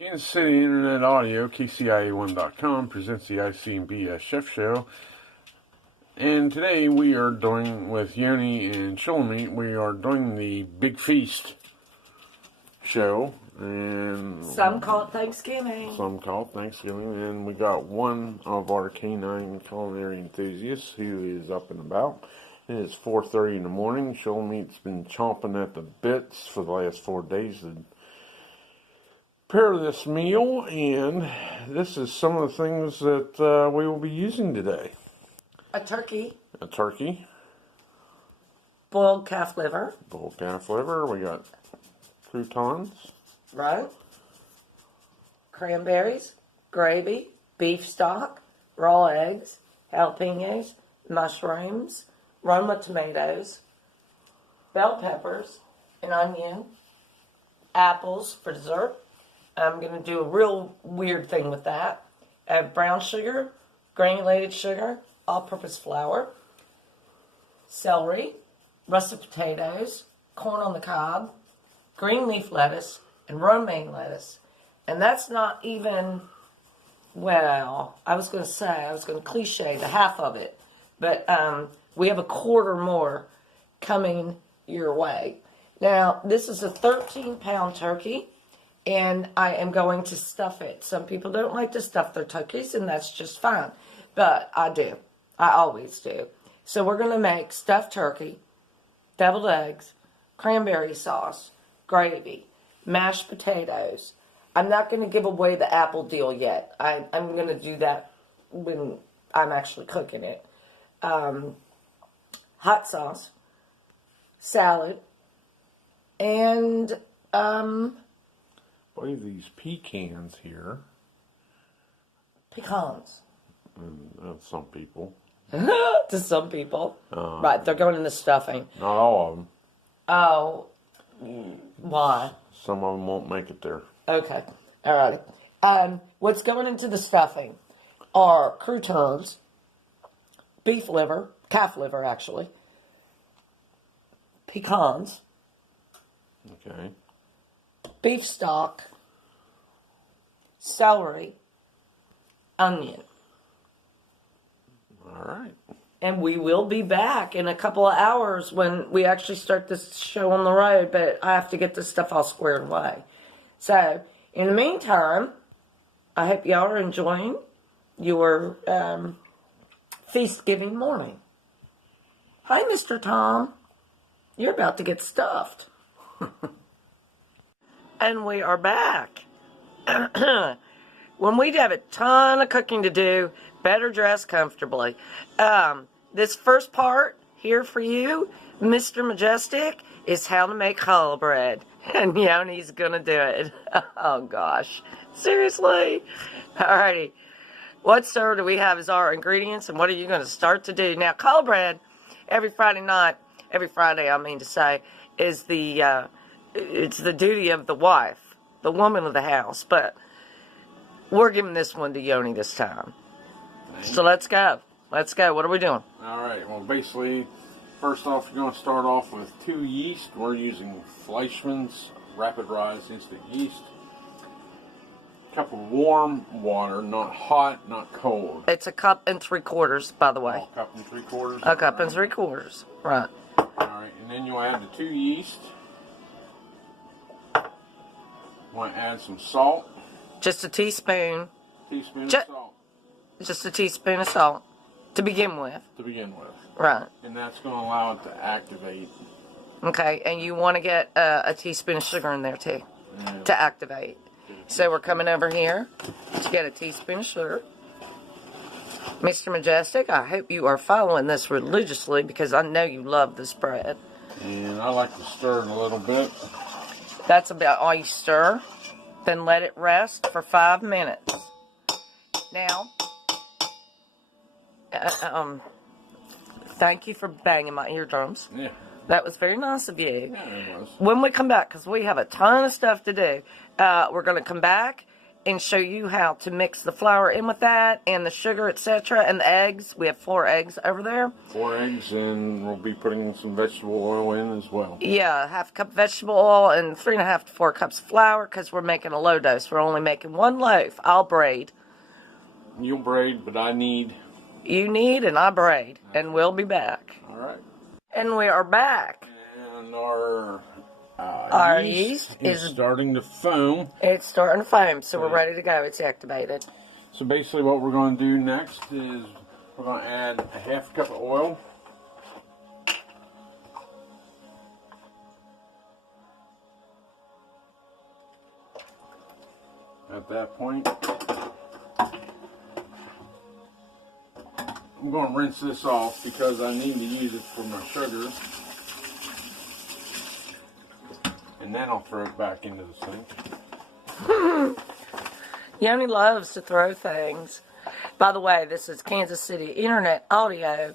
Kansas City Internet Audio, KCIA1.com, presents the IC&BS Chef Show. And today we are doing, with Yoni and Shulamit, we are doing the Big Feast show. And some call it Thanksgiving. And we got one of our canine culinary enthusiasts who is up and about. It is 4:30 in the morning. Shulamit's been chomping at the bits for the last 4 days to prepare this meal, and this is some of the things that we will be using today. A turkey. Boiled calf liver. We got croutons. Right. Cranberries. Gravy. Beef stock. Raw eggs. Jalapenos. Mushrooms. Roma tomatoes. Bell peppers. An onion. Apples for dessert. I'm going to do a real weird thing with that. I have brown sugar, granulated sugar, all-purpose flour, celery, russet potatoes, corn on the cob, green leaf lettuce, and romaine lettuce. And that's not even, well, I was going to cliche the half of it. But we have a quarter more coming your way. Now, this is a 13-pound turkey. And I am going to stuff it. Some people don't like to stuff their turkeys, and that's just fine. But I do. I always do. So we're going to make stuffed turkey, deviled eggs, cranberry sauce, gravy, mashed potatoes. I'm not going to give away the apple deal yet. I'm going to do that when I'm actually cooking it. Hot sauce, salad, and What are these pecans here? Pecans. Some people. To some people. Right, they're going in the stuffing. Not all of them. Oh, why? Some of them won't make it there. Okay, all right. What's going into the stuffing are croutons, beef liver, calf liver actually, pecans, Okay. beef stock, celery, onion. All right. And we will be back in a couple of hours when we actually start this show on the road, but I have to get this stuff all squared away. So, in the meantime, I hope y'all are enjoying your feast-giving morning. Hi, Mr. Tom. You're about to get stuffed. And we are back. When we have a ton of cooking to do, better dress comfortably. This first part here for you, Mr. Majestic, is how to make challah bread. And Yoni's going to do it. Oh, gosh. Seriously? Alrighty. What, sir, do we have as our ingredients, and what are you going to start to do? Now, challah bread, every Friday, I mean to say, is it's the duty of the wife, the woman of the house, but we're giving this one to Yoni this time. So let's go. What are we doing? All right. Well, basically, first off, you're going to start off with 2 yeast. We're using Fleischmann's Rapid Rise Instant Yeast. A cup of warm water, not hot, not cold. It's a cup and 3/4, by the way. A cup and 3/4. A cup and 3/4. Right. All right. And then you'll add the 2 yeast. Want to add some salt. Just a teaspoon. Teaspoon of salt. Just a teaspoon of salt to begin with. Right. And that's going to allow it to activate. Okay, and you want to get a teaspoon of sugar in there too to activate. So we're coming over here to get a teaspoon of sugar. Mr. Majestic, I hope you are following this religiously because I know you love this bread. And I like to stir it a little bit. That's about all you stir. Then let it rest for 5 minutes. Now, thank you for banging my eardrums. Yeah. That was very nice of you. Yeah, it was. When we come back, because we have a ton of stuff to do, we're going to come back and show you how to mix the flour in with that and the sugar, etc., and the eggs. We have 4 eggs over there. 4 eggs, and we'll be putting some vegetable oil in as well. Yeah, half a cup of vegetable oil and 3.5 to 4 cups of flour because we're making a low dose. We're only making 1 loaf. I'll braid. You'll braid, but I need. You need and I braid, and we'll be back. All right. And we are back. And our yeast is starting to foam. It's starting to foam, so we're ready to go. It's activated. So basically what we're going to do next is we're going to add a half cup of oil. At that point, I'm going to rinse this off because I need to use it for my sugar. And then I'll throw it back into the sink. Yoni loves to throw things. By the way, this is Kansas City Internet Audio,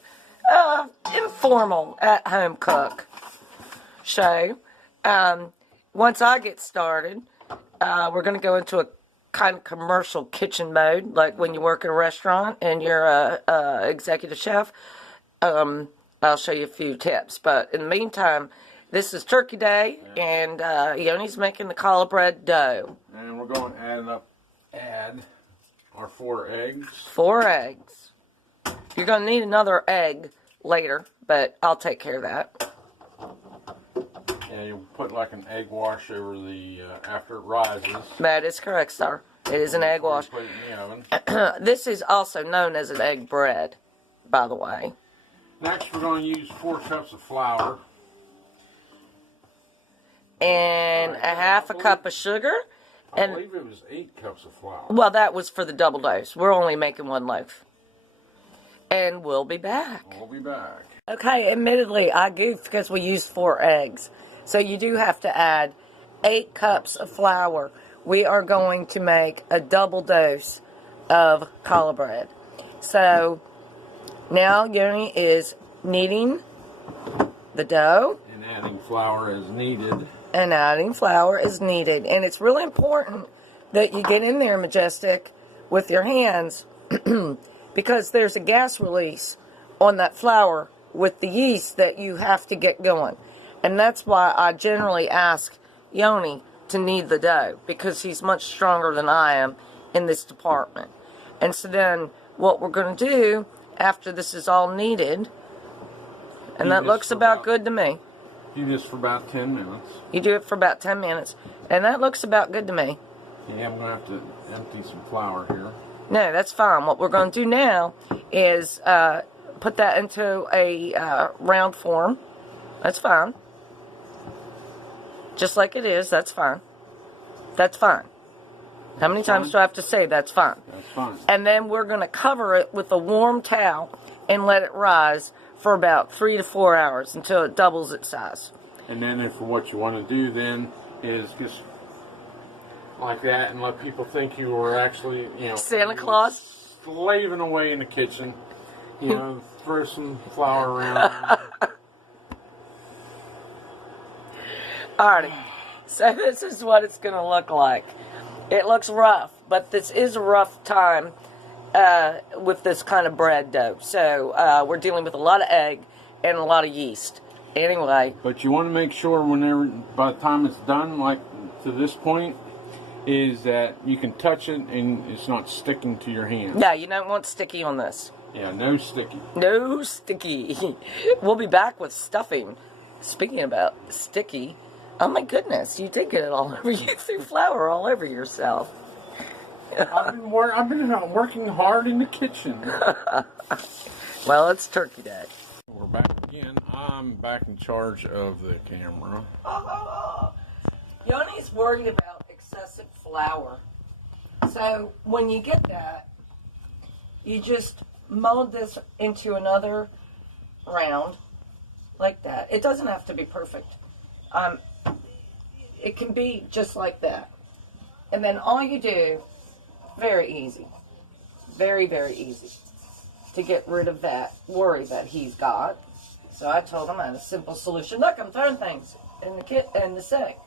informal at-home cook show. Once I get started, we're going to go into a kind of commercial kitchen mode, like when you work at a restaurant and you're a executive chef. I'll show you a few tips. But in the meantime, this is Turkey Day, and Yoni's making the challah bread dough. And we're going to add our 4 eggs. 4 eggs. You're going to need another egg later, but I'll take care of that. Yeah, you put like an egg wash over the after it rises. That is correct, sir. It is an egg wash. Put it in the oven. This is also known as an egg bread, by the way. Next, we're going to use 4 cups of flour. And a half a cup of sugar. I believe it was 8 cups of flour. Well, that was for the double dose. We're only making 1 loaf. And we'll be back. We'll be back. Okay, admittedly, I goofed because we used 4 eggs. So you do have to add 8 cups of flour. We are going to make a double dose of challah bread. So now Yoni is kneading the dough. And adding flour as needed. And adding flour is needed. And it's really important that you get in there, Majestic, with your hands because there's a gas release on that flour with the yeast that you have to get going. And that's why I generally ask Yoni to knead the dough, because he's much stronger than I am in this department. And so then what we're going to do after this is all kneaded, and that looks about good to me. Do this for about 10 minutes. You do it for about 10 minutes, and that looks about good to me. Yeah, I'm going to have to empty some flour here. No, that's fine. What we're going to do now is put that into a round form. That's fine. Just like it is, that's fine. That's fine. How many times do I have to say that's fine? That's fine. And then we're going to cover it with a warm towel and let it rise for about 3 to 4 hours until it doubles its size. And then if what you want to do then is just like that and let people think you were actually, you know, Santa Claus? Slaving away in the kitchen. You know, throw some flour around. Alrighty, so this is what it's going to look like. It looks rough, but this is a rough time with this kind of bread dough. So we're dealing with a lot of egg and a lot of yeast. Anyway. But you want to make sure whenever, by the time it's done, like to this point, is that you can touch it and it's not sticking to your hand. Yeah, you don't want sticky on this. Yeah, no sticky. No sticky. We'll be back with stuffing. Speaking about sticky, oh my goodness, you did get it all over you. Threw flour all over yourself. I've been working hard in the kitchen. Well, it's Turkey Day. We're back again. I'm back in charge of the camera. Yoni's worried about excessive flour. So when you get that, you just mold this into another round like that. It doesn't have to be perfect. It can be just like that. And then all you do, very easy, very, very easy, to get rid of that worry that he's got. So I told him I had a simple solution. Look, I'm throwing things in the sink.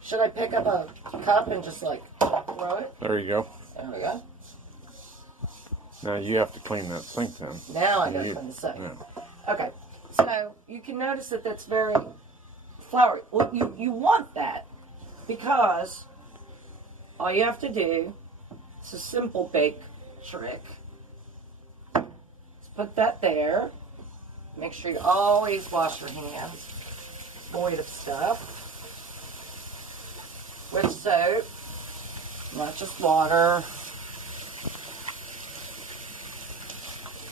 Should I pick up a cup and just like throw it. There you go. There we go. Now you have to clean that sink then. Now I gotta clean the sink. Yeah. Okay, so you can notice that that's very floury. Well, you want that because all you have to do, it's a simple bake trick. Just put that there. Make sure you always wash your hands, void of stuff, with soap, not just water.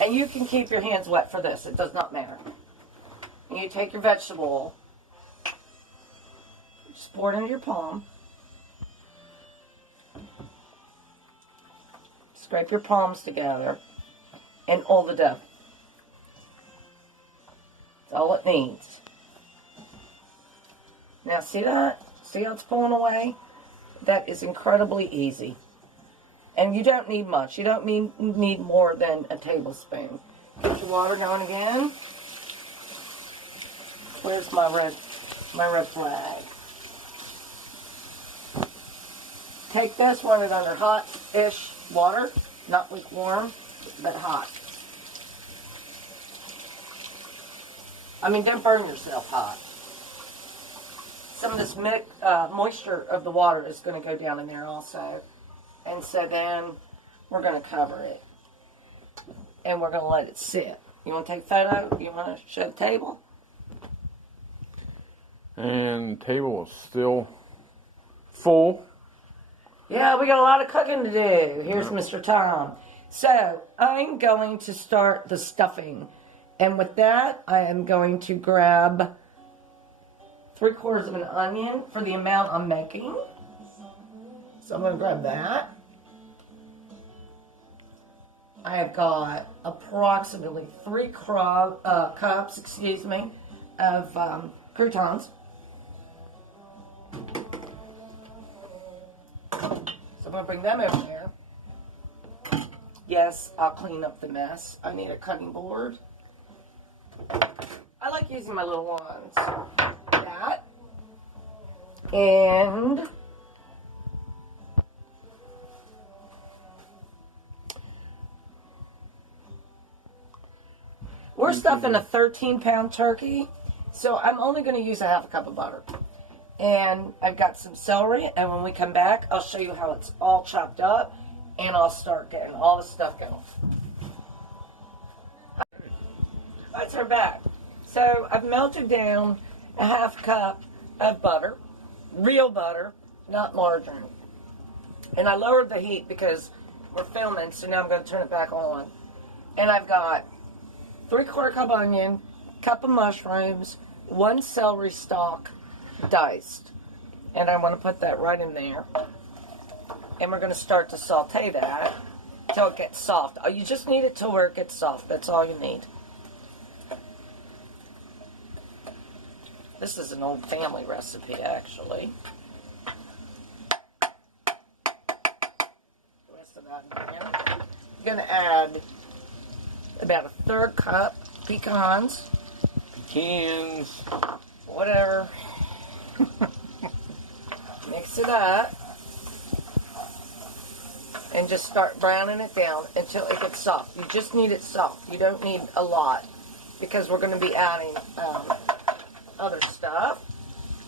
And you can keep your hands wet for this. It does not matter. And you take your vegetable oil, just pour it into your palm. Scrape your palms together and all the dough. That's all it needs. Now see that? See how it's pulling away? That is incredibly easy. And you don't need much. You don't need more than a tablespoon. Get your water going again. Where's my red flag? Take this, run it under hot-ish water. Not lukewarm, but hot. I mean, don't burn yourself hot. Some of this moisture of the water is going to go down in there also. And so then we're going to cover it. And we're going to let it sit. You want to take a photo? You want to show the table? And the table is still full. Yeah, we got a lot of cooking to do. Here's Mr. Tom. So I'm going to start the stuffing. And with that, I am going to grab 3/4 of an onion for the amount I'm making. So I'm going to grab that. I have got approximately 3 cups, of croutons. So I'm going to bring them over there. Yes, I'll clean up the mess. I need a cutting board. I like using my little ones. That. And we're stuffing a 13-pound turkey, so I'm only going to use a 1/2 cup of butter. And I've got some celery, and when we come back, I'll show you how it's all chopped up, and I'll start getting all the stuff going. Let's turn back. So I've melted down a 1/2 cup of butter, real butter, not margarine. And I lowered the heat because we're filming, so now I'm going to turn it back on. And I've got 3/4 cup onion, cup of mushrooms, 1 celery stalk, diced. And I want to put that right in there. And we're going to start to saute that until it gets soft. You just need it to where it gets soft. That's all you need. This is an old family recipe, actually. The rest of that in there. I'm going to add about a 1/3 cup pecans. Pecans. Whatever. Mix it up. And just start browning it down until it gets soft. You just need it soft. You don't need a lot because we're going to be adding other stuff.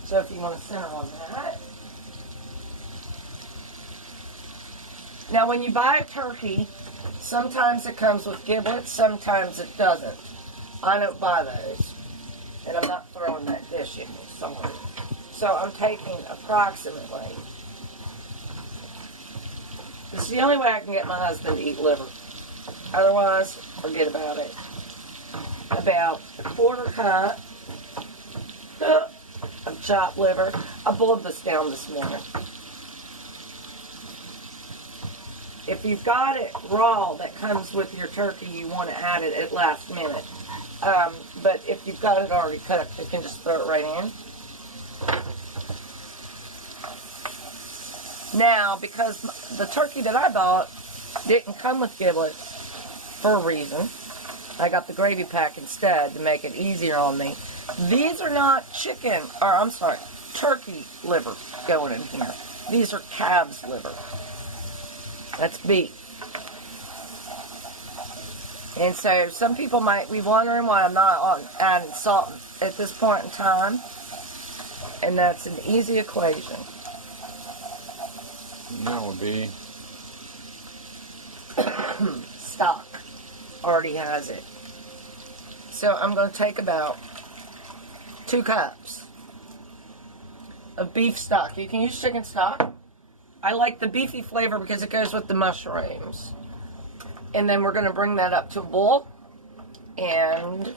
So if you want to center on that. Now when you buy a turkey, sometimes it comes with giblets, sometimes it doesn't. I don't buy those. And I'm not throwing that dish in somewhere. So I'm taking approximately, this is the only way I can get my husband to eat liver. Otherwise, forget about it. About a 1/4 cup of chopped liver. I boiled this down this morning. If you've got it raw that comes with your turkey, you want to add it at last minute. But if you've got it already cooked, you can just throw it right in. Now, because the turkey that I bought didn't come with giblets for a reason, I got the gravy pack instead to make it easier on me. These are not turkey liver going in here. these are calves liver. That's beef. And so some people might be wondering why I'm not adding salt at this point in time. And that's an easy equation. That would be Stock already has it. So I'm going to take about 2 cups of beef stock. You can use chicken stock. I like the beefy flavor because it goes with the mushrooms. And then we're going to bring that up to a boil and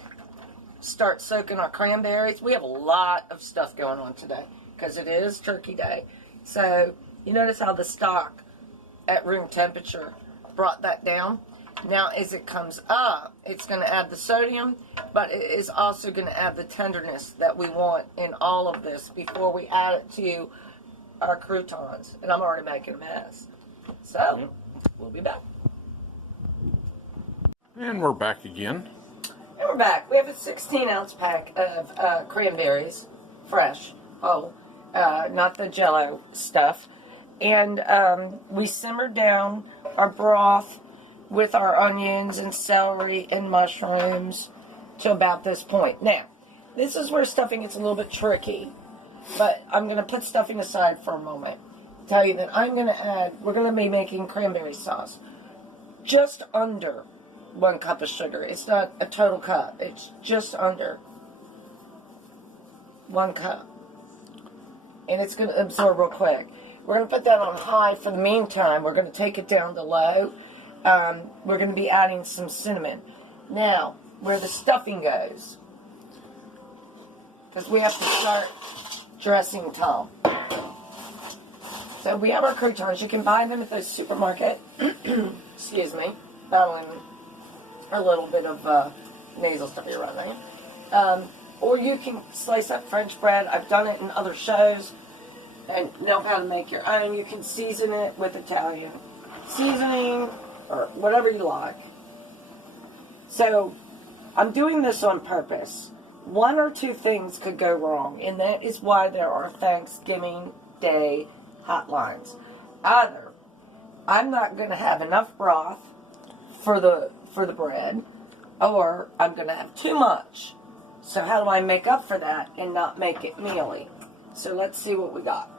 start soaking our cranberries. We have a lot of stuff going on today because it is Turkey Day. So you notice how the stock at room temperature brought that down. Now as it comes up, it's going to add the sodium, but it is also going to add the tenderness that we want in all of this before we add it to our croutons. And I'm already making a mess. So we'll be back. And we're back again. And we're back. We have a 16-ounce pack of cranberries, fresh, whole, not the Jell-O stuff. And we simmered down our broth with our onions and celery and mushrooms to about this point. Now, this is where stuffing gets a little bit tricky, but I'm going to put stuffing aside for a moment. Tell you that we're going to be making cranberry sauce. Just under 1 cup of sugar. It's not a total cup. It's just under 1 cup. And it's going to absorb real quick. We're going to put that on high for the meantime. We're going to take it down to low. We're going to be adding some cinnamon. Now, where the stuffing goes, because we have to start dressing Tom. So we have our croutons. You can buy them at the supermarket. Excuse me. Battling a little bit of nasal stuff here right now. Or you can slice up French bread. I've done it in other shows and know how to make your own. You can season it with Italian seasoning or whatever you like. So I'm doing this on purpose. 1 or 2 things could go wrong, and that is why there are Thanksgiving Day hotlines. Either I'm not going to have enough broth for the bread, or I'm going to have too much. So how do I make up for that and not make it mealy? So let's see what we got.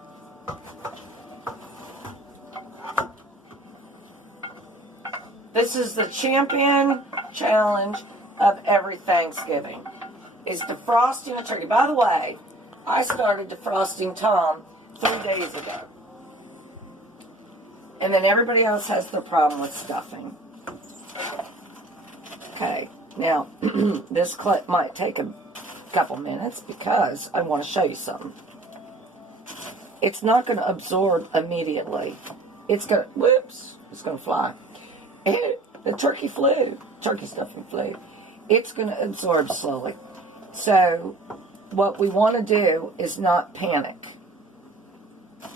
This is the champion challenge of every Thanksgiving, is defrosting a turkey. By the way, I started defrosting Tom 3 days ago. And then everybody else has their problem with stuffing. Okay, now this clip might take a couple minutes because I want to show you something. It's not going to absorb immediately. It's going to fly. And the turkey stuffing flew. It's going to absorb slowly. So what we want to do is not panic.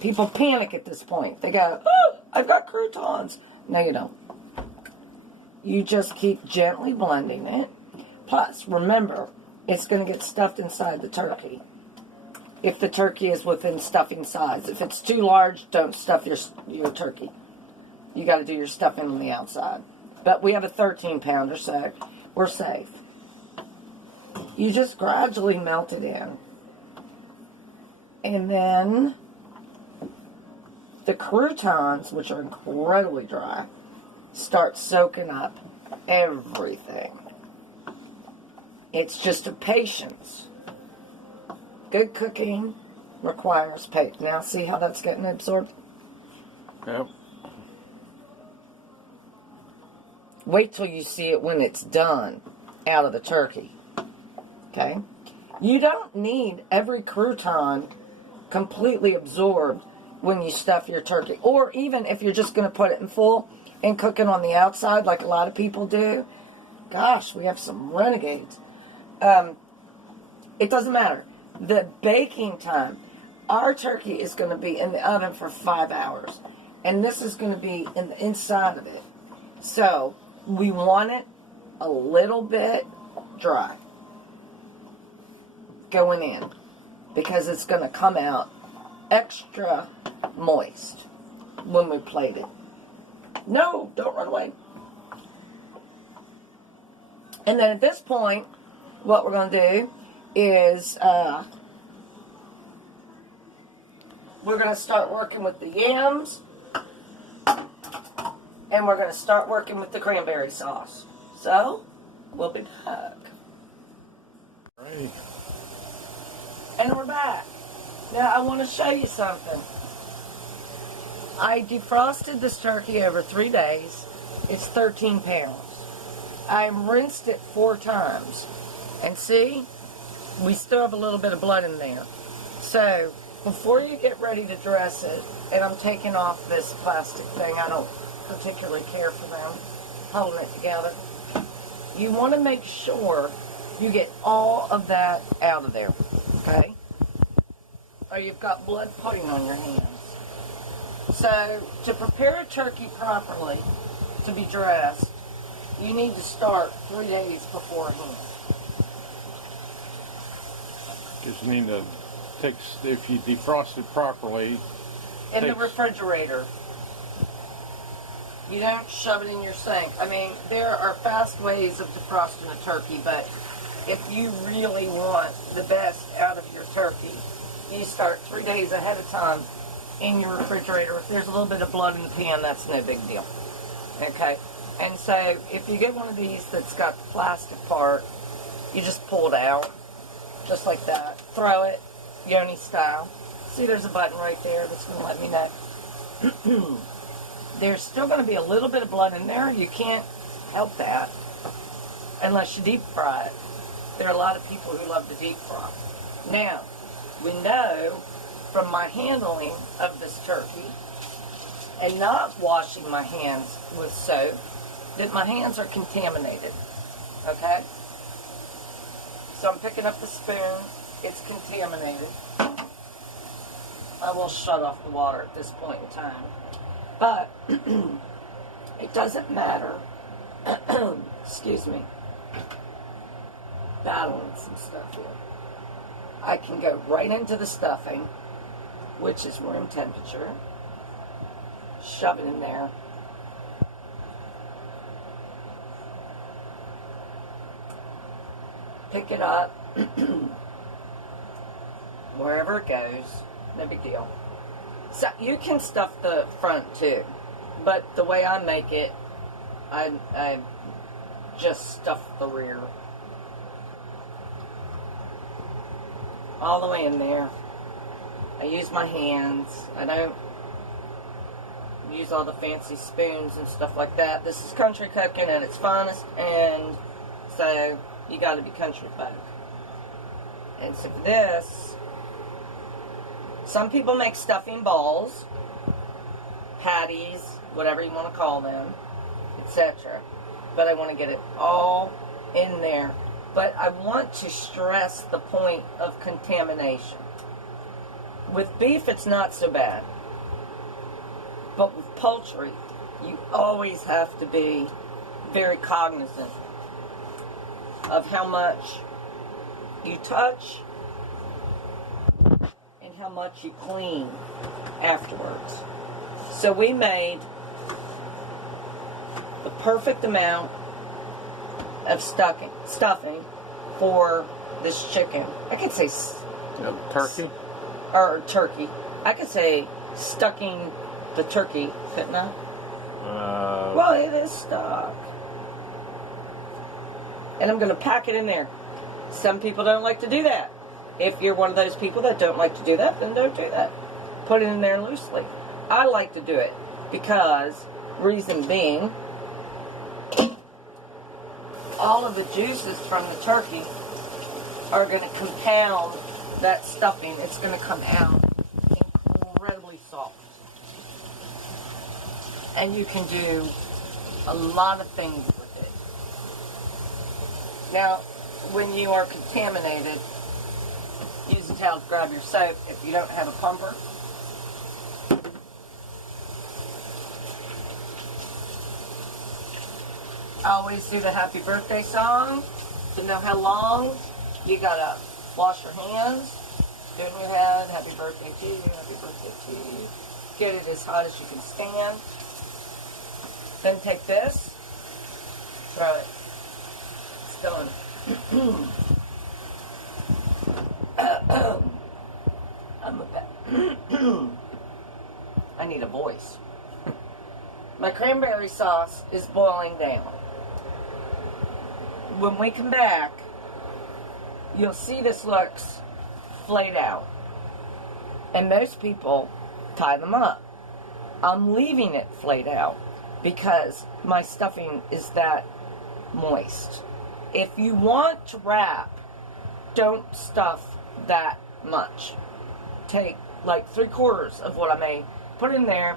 People panic at this point. They go, oh, I've got croutons. No, you don't. You just keep gently blending it. Plus, remember, it's going to get stuffed inside the turkey. If the turkey is within stuffing size. If it's too large, don't stuff your turkey. You got to do your stuffing on the outside. But we have a 13-pounder, so we're safe. You just gradually melt it in. And then the croutons, which are incredibly dry, start soaking up everything. It's just a patience. Good cooking requires patience. Now see how that's getting absorbed? Yep. Wait till you see it when it's done out of the turkey. Okay? You don't need every crouton completely absorbed when you stuff your turkey. Or even if you're just going to put it in full and cook it on the outside like a lot of people do. Gosh, we have some renegades. It doesn't matter. The baking time, our turkey is going to be in the oven for 5 hours. And this is going to be in the inside of it. So we want it a little bit dry going in, because it's going to come out extra moist when we plate it. No, don't run away. And then at this point, what we're going to do is we're going to start working with the yams, and we're going to start working with the cranberry sauce. So, we'll be back. Right. And we're back. Now, I want to show you something. I defrosted this turkey over 3 days. It's 13 pounds. I rinsed it 4 times. And see, we still have a little bit of blood in there. So, before you get ready to dress it, and I'm taking off this plastic thing, I don't particularly care for them, holding it together, you want to make sure you get all of that out of there, okay? Or you've got blood pudding on your hands. So, to prepare a turkey properly to be dressed, you need to start 3 days beforehand. Just need to take, if you defrost it properly. In the refrigerator. You don't shove it in your sink. I mean, there are fast ways of defrosting a turkey, but if you really want the best out of your turkey, you start 3 days ahead of time in your refrigerator. If there's a little bit of blood in the pan, that's no big deal. Okay? And so, if you get one of these that's got the plastic part, you just pull it out, just like that. Throw it, Yoni style. See, there's a button right there that's going to let me know. There's still going to be a little bit of blood in there. You can't help that unless you deep fry it. There are a lot of people who love to deep fry. Now, we know from my handling of this turkey and not washing my hands with soap that my hands are contaminated. Okay? So I'm picking up the spoon. It's contaminated. I will shut off the water at this point in time. But it doesn't matter. Excuse me. Battling some stuff here. I can go right into the stuffing, which is room temperature. Shove it in there. Pick it up. Wherever it goes. No big deal. So you can stuff the front too, but the way I make it, I just stuff the rear. All the way in there. I use my hands. I don't use all the fancy spoons and stuff like that. This is country cooking at its finest, and so you got to be country folk. And so for this, some people make stuffing balls, patties, whatever you want to call them, etc. But I want to get it all in there. But I want to stress the point of contamination. With beef, it's not so bad. But with poultry, you always have to be very cognizant of how much you touch and how much you clean afterwards. So we made the perfect amount of stuffing for this chicken. I could say Turkey? Or turkey. I could say stucking the turkey, couldn't I? Well, it is stuck. And I'm going to pack it in there. Some people don't like to do that. If you're one of those people that don't like to do that, then don't do that. Put it in there loosely. I like to do it because, reason being, all of the juices from the turkey are going to compound that stuffing. It's going to come out incredibly soft. And you can do a lot of things with it. Now, when you are contaminated, use a towel to grab your soap if you don't have a pumper. I always do the happy birthday song to know how long you gotta wash your hands. Do it in your head. Happy birthday to you. Happy birthday to you. Get it as hot as you can stand. Then take this. Throw it. It's done. I'm a bit. I need a voice. My cranberry sauce is boiling down. When we come back, you'll see this looks flayed out. And most people tie them up. I'm leaving it flayed out because my stuffing is that moist. If you want to wrap, don't stuff that much. Take like 3/4 of what I made, put in there,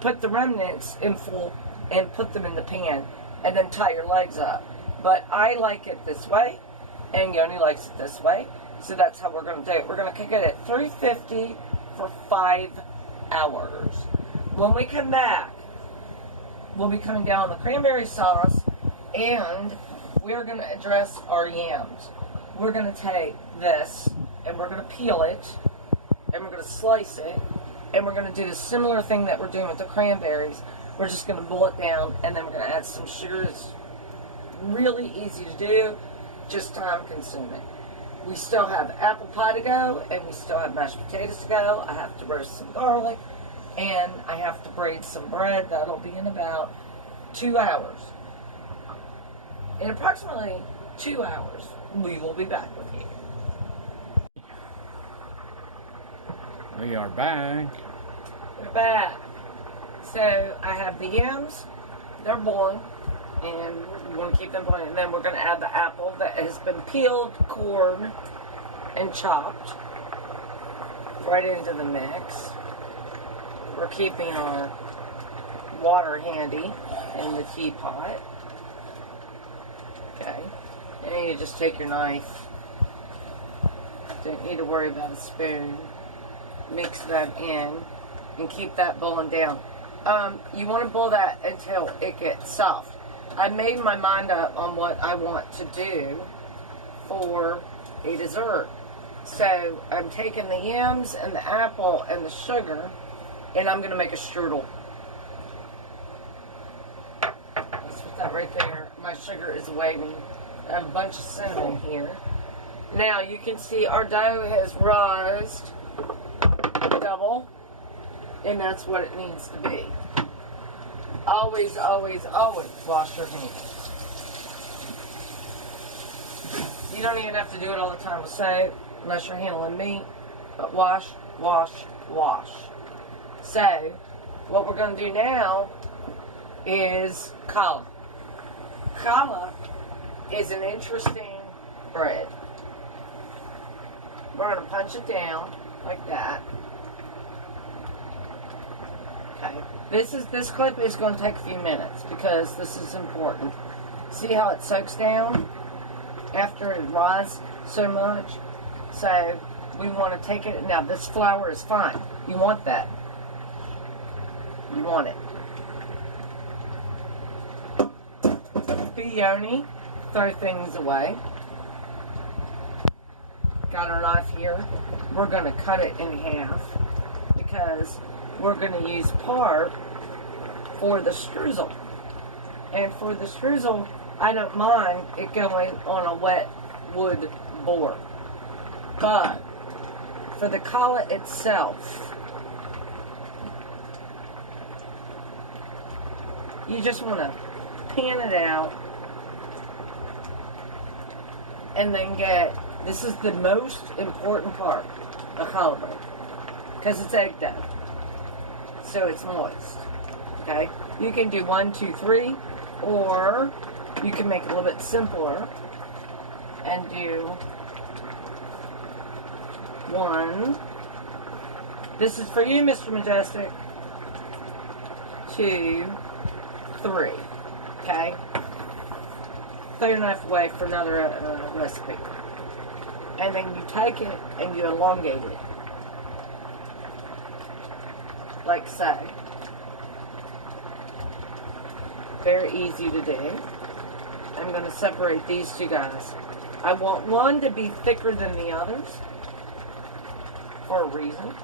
put the remnants in full, and put them in the pan, and then tie your legs up. But I like it this way, and Yoni likes it this way, so that's how we're going to do it. We're going to cook it at 350 for 5 hours. When we come back, we'll be coming down on the cranberry sauce, and we're going to address our yams. We're going to take this, and we're going to peel it, and we're going to slice it, and we're going to do the similar thing that we're doing with the cranberries. We're just going to boil it down, and then we're going to add some sugar. It's really easy to do, just time consuming. We still have apple pie to go, and we still have mashed potatoes to go. I have to roast some garlic, and I have to braid some bread. That'll be in about 2 hours. In approximately 2 hours, we will be back with you. We are back. We're back. So I have the yams. They're boiling, and we want to keep them boiling. And then we're going to add the apple that has been peeled, cored, and chopped right into the mix. We're keeping our water handy in the teapot. Okay. And you just take your knife. Don't need to worry about a spoon. Mix that in and keep that boiling down. You want to boil that until it gets soft. I made my mind up on what I want to do for a dessert. So I'm taking the yams and the apple and the sugar, and I'm going to make a strudel. Let's put that right there. My sugar is waving. I have a bunch of cinnamon here. Now you can see our dough has rised double, and that's what it needs to be. Always, always, always wash your hands. You don't even have to do it all the time with soap unless you're handling meat, but wash, wash, wash. So what we're going to do now is challah. Challah is an interesting bread. We're going to punch it down like that. Okay. This clip is going to take a few minutes because this is important. See how it soaks down after it rises so much? So we want to take it. Now this flour is fine. You want that. You want it. Be Yoni, throw things away. Got our knife here. We're going to cut it in half because we're going to use part for the streusel. And for the streusel, I don't mind it going on a wet wood board. But for the challah itself, you just want to pan it out and then get, this is the most important part of challah bread because it's egg dough. So it's moist. Okay? You can do 1, 2, 3, or you can make it a little bit simpler and do 1. This is for you, Mr. Majestic. 2, 3. Okay? Throw your knife away for another recipe. And then you take it and you elongate it. Like so. Very easy to do. I'm going to separate these two guys. I want one to be thicker than the others. for a reason.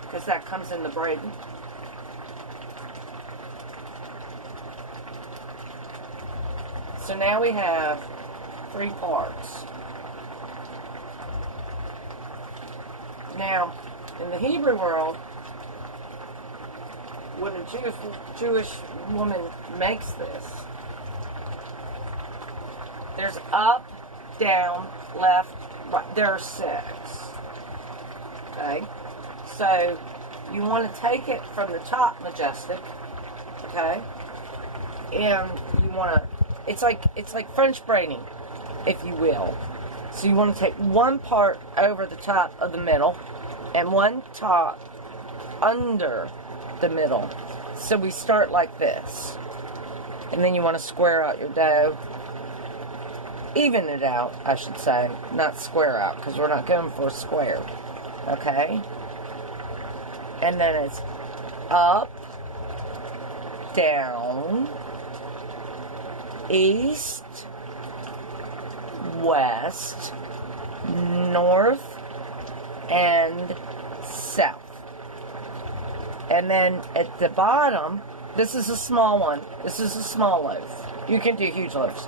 Because that comes in the braid. So now we have 3 parts. Now, in the Hebrew world, when a Jewish woman makes this, there's up, down, left, right. There are 6. Okay? So, you want to take it from the top, Majestic. Okay? And you want to, it's like French braiding, if you will. So you want to take one part over the top of the middle and one top under the middle. So we start like this. And then you want to square out your dough. Even it out, I should say. Not square out, because we're not going for a square. Okay? And then it's up, down, east, west, north, and south. And then at the bottom, this is a small one. This is a small loaf. You can do huge loaves.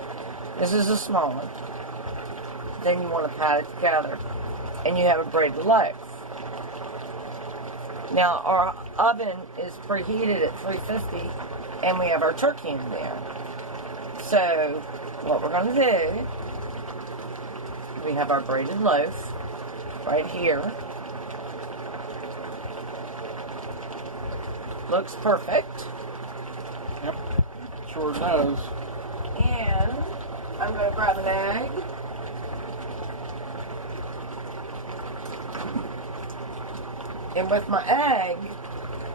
This is a small one. Then you want to pat it together. And you have a braided loaf. Now, our oven is preheated at 350, and we have our turkey in there. So, what we're going to do, we have our braided loaf right here. Looks perfect. Yep, sure does. And I'm going to grab an egg. And with my egg,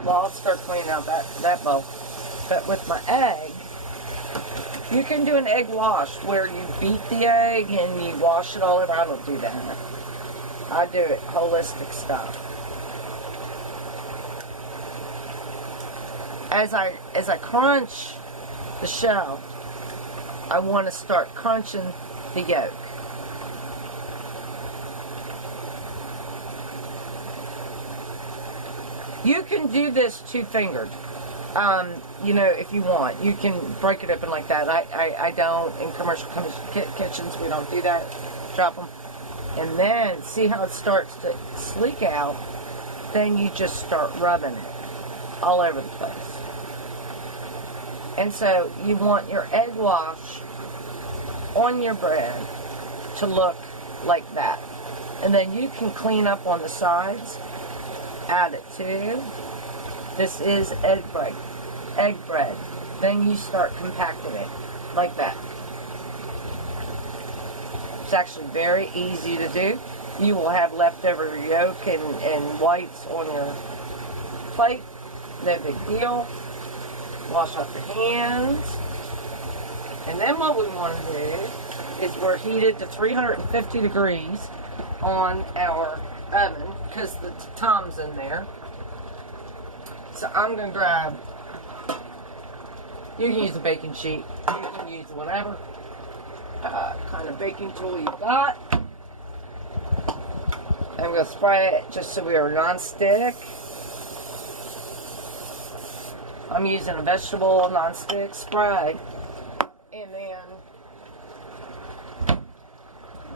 well, I'll start cleaning out that bowl. But with my egg, you can do an egg wash where you beat the egg and you wash it all over. I don't do that. I do it holistic stuff. As I crunch the shell, I want to start crunching the yolk. You can do this 2-fingered. You know, if you want. You can break it open like that. I don't. In commercial kitchens, we don't do that. Drop them. And then, see how it starts to sleek out? Then you just start rubbing it all over the place. And so, you want your egg wash on your bread to look like that. And then you can clean up on the sides. Add it to. This is egg bread. Then you start compacting it like that. It's actually very easy to do. You will have leftover yolk and whites on your plate. No big deal. Wash off your hands. And then what we want to do is we're heated to 350 degrees on our oven because the Tom's in there. So I'm going to grab, you can use a baking sheet, you can use whatever kind of baking tool you've got. I'm going to spray it just so we are non-stick. I'm using a vegetable non-stick spray. And then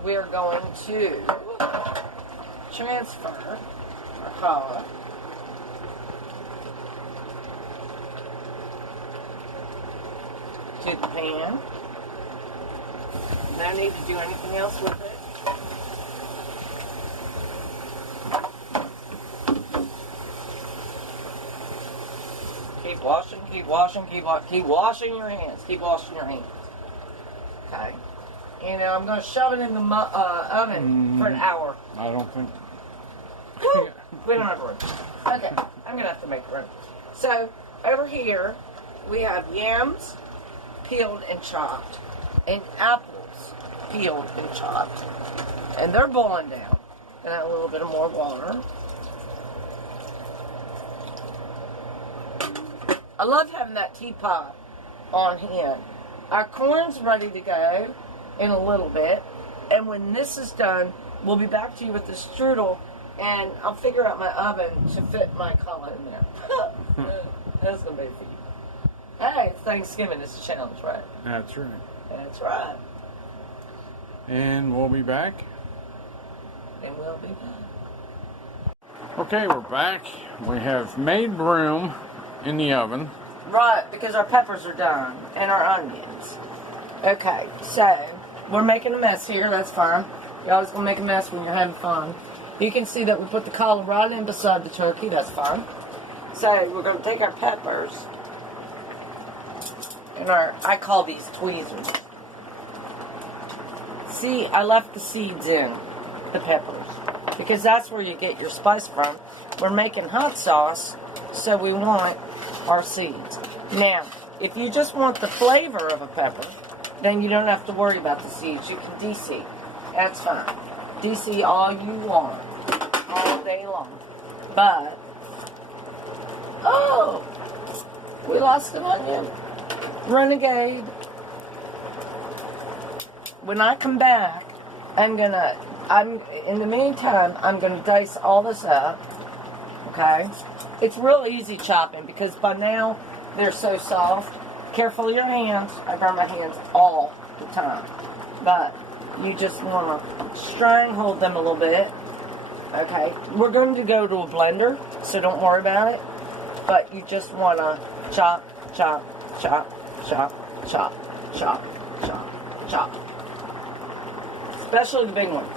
we're going to transfer our challah to the pan. No need to do anything else with it. Keep washing, keep washing, keep washing your hands. Keep washing your hands. Okay. And I'm going to shove it in the oven for an hour. I don't think. Woo! We don't have room. Okay, I'm going to have to make room. So, over here, we have yams peeled and chopped, and apples peeled and chopped. And they're boiling down. And add a little bit of more water. I love having that teapot on hand. Our corn's ready to go in a little bit. And when this is done, we'll be back to you with the strudel, and I'll figure out my oven to fit my challah in there. That's gonna be for you. Hey, it's Thanksgiving. It's a challenge, right? That's right. That's right. And we'll be back. And we'll be back. Okay, we're back. We have made room in the oven. Right, because our peppers are done and our onions. Okay, so we're making a mess here. That's fine. You're always gonna make a mess when you're having fun. You can see that we put the challah right in beside the turkey. That's fine. So we're gonna take our peppers and I call these tweezers. See, I left the seeds in the peppers because that's where you get your spice from. We're making hot sauce, so we want our seeds. Now, if you just want the flavor of a pepper, then you don't have to worry about the seeds. You can de-seed. That's fine. De-seed all you want, all day long. But, oh, we lost an onion. Renegade. When I come back, in the meantime, I'm gonna dice all this up. Okay? It's real easy chopping because by now they're so soft. Careful of your hands. I burn my hands all the time. But you just want to stranglehold them a little bit. Okay? We're going to go to a blender, so don't worry about it. But you just want to chop, chop, chop, chop, chop, chop, chop, chop. Especially the big ones.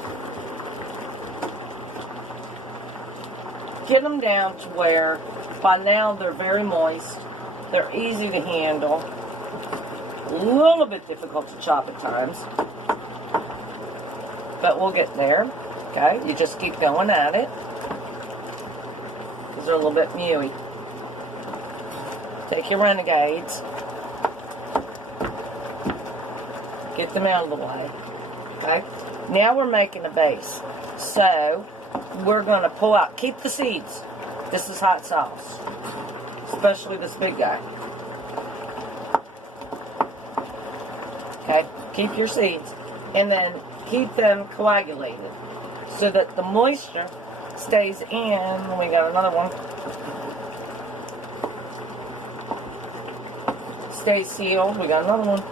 Get them down to where by now they're very moist. They're easy to handle. A little bit difficult to chop at times. But we'll get there. Okay? You just keep going at it. Because they're a little bit mewy. Take your renegades. Get them out of the way. Okay? Now we're making a base. So, we're going to pull out. Keep the seeds. This is hot sauce. Especially this big guy. Okay? Keep your seeds. And then keep them coagulated. So that the moisture stays in. We got another one. Stay sealed. We got another one.